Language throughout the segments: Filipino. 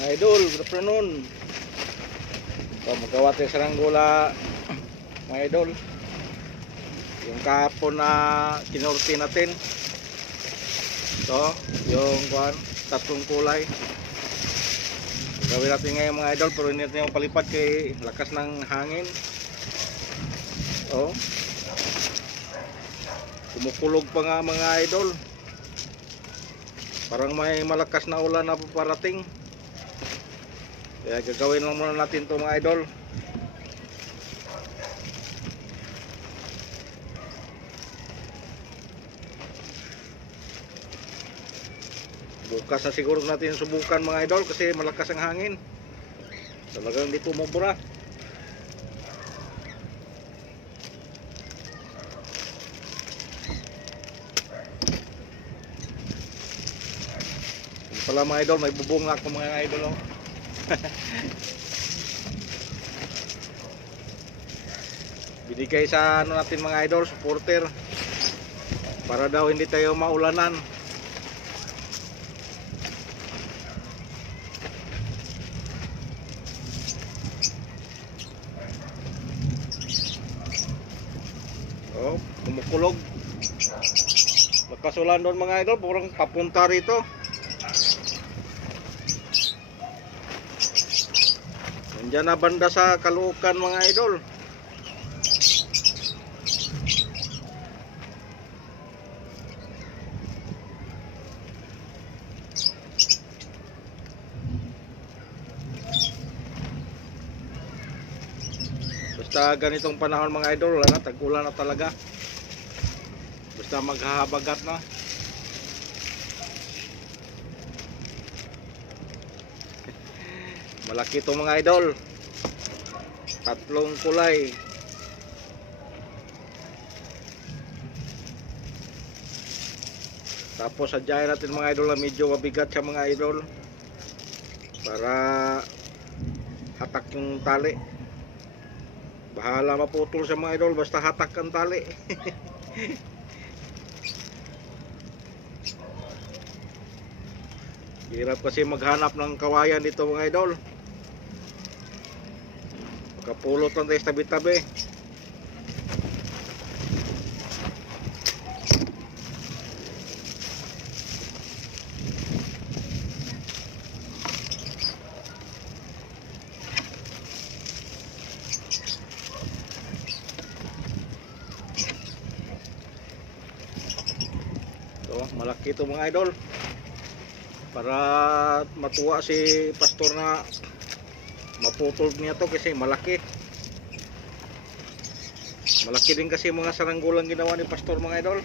Mga idol, good afternoon. So, magawa tayo sa ranggula, mga idol. Yung kahapon na kinurti natin. So, yung tatlong kulay. Gawin natin ngayon mga idol, pero hindi natin yung palipad kay lakas ng hangin. So, kumukulog pa nga mga idol. Parang may malakas na ulan na paparating. Kaya gagawin lang muna natin ito mga idol. Bukas na siguro natin subukan mga idol kasi malakas ang hangin. Talagang hindi pumubura. Pala mga idol, may bubong ako mga idol. Oh. Binigay sa ano natin mga idol, supporter, para daw hindi tayo maulanan. Oh, kumukulog. Magkasulan doon mga idol, parang papunta rito. Nandiyan na banda sa Caloocan mga idol. Basta ganitong panahon mga idol, wala na, tag-ulan na talaga. Basta maghahabagat na. Malaki itong mga idol. Tatlong kulay. Tapos sadyain natin mga idol na medyo mabigat siya mga idol, para hatak yung tali. Bahala maputol sa mga idol, basta hatak ang tali. Hirap kasi maghanap ng kawayan dito mga idol. Makapulot lang tayo tabi-tabi. So, malaki ito mga idol. Para matuwa si pastor na maputol niya to kasi malaki. Malaki din kasi mga saranggolang ginawa ni pastor mga idol.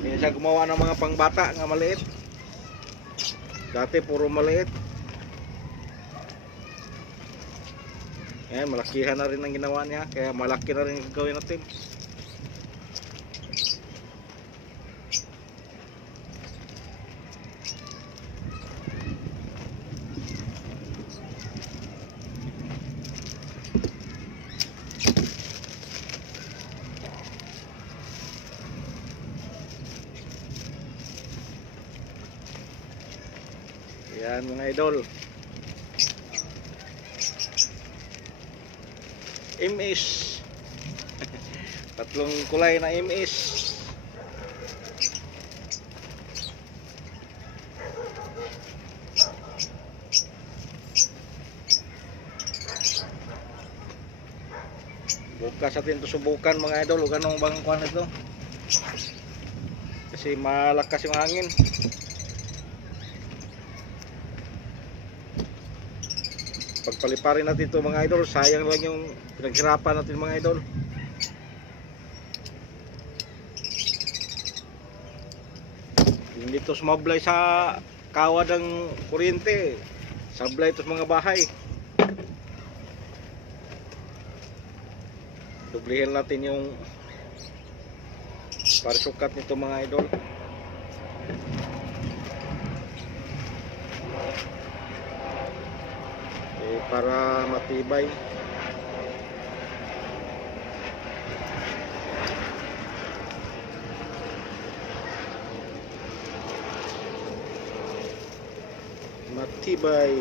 Hindi siya gumawa ng mga pangbata nga maliit. Dati puro maliit. Malakihan na rin ang ginawa niya, kaya malaki na rin gagawin natin. Yan mga idol. MS. Tatlong kulay na MS. Bukas natin ito subukan mga idol. Huwag anong bang kuhan ito, kasi malakas yung hangin. Pagpaliparin natin ito mga idol, sayang lang yung pinaghirapan natin mga idol. Hindi ito sumablay sa kawad ng kuryente, sablay ito sa mga bahay. Dublihin natin yung parisukat nito mga idol. Para matibay. matibay.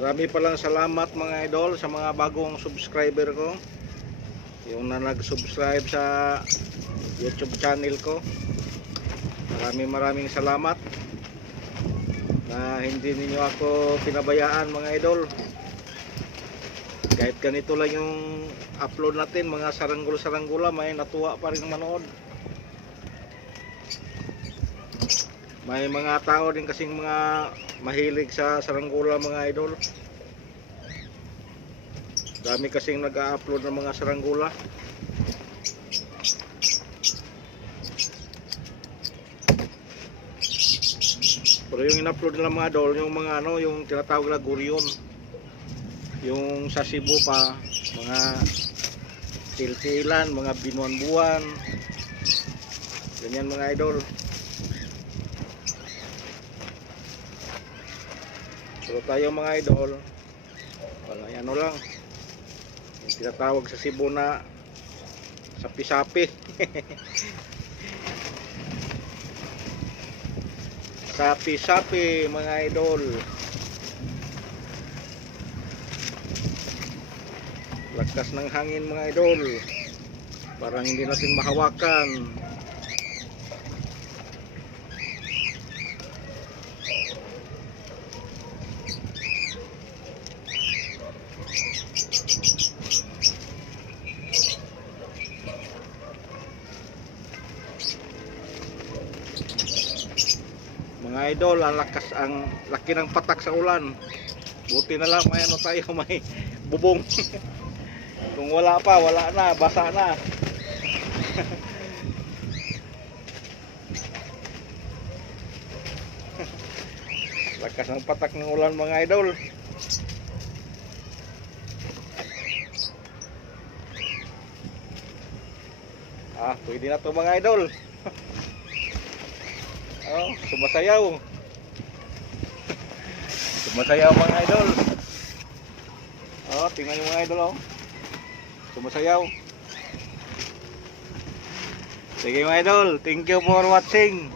Marami palang salamat mga idol sa mga bagong subscriber ko, yung na nag-subscribe sa YouTube channel ko. Maraming salamat na hindi ninyo ako pinabayaan mga idol. Kahit ganito lang yung upload natin, mga saranggol-saranggula, may natuwa pa rin manood. May mga tao din kasing mga mahilig sa saranggula mga idol. Dami kasing nag-a-upload ng mga saranggula. Pero yung in-upload nila mga idol, yung mga ano, yung tinatawag na guryon. Yung sa Cebu pa, mga tiltilan, mga binuan-buwan. Ganyan mga idol. Pero tayo mga idol, wala, ano lang, yung tinatawag sa Cebu na sapi-sapi. Sapi-sapi mga idol. Lakas ng hangin mga idol, parang hindi natin mahawakan. Mga idol, ang laki ng patak sa ulan. Buti na lang may ano tayo, may bubong. Kung wala pa, wala na, basa na. Lakas ng patak ng ulan mga idol. Pwede na to mga idol. Sumasayaw. Sumasayaw mga idol. Tingnan nyo mga idol, sumasayaw. Sige mga idol, thank you for watching.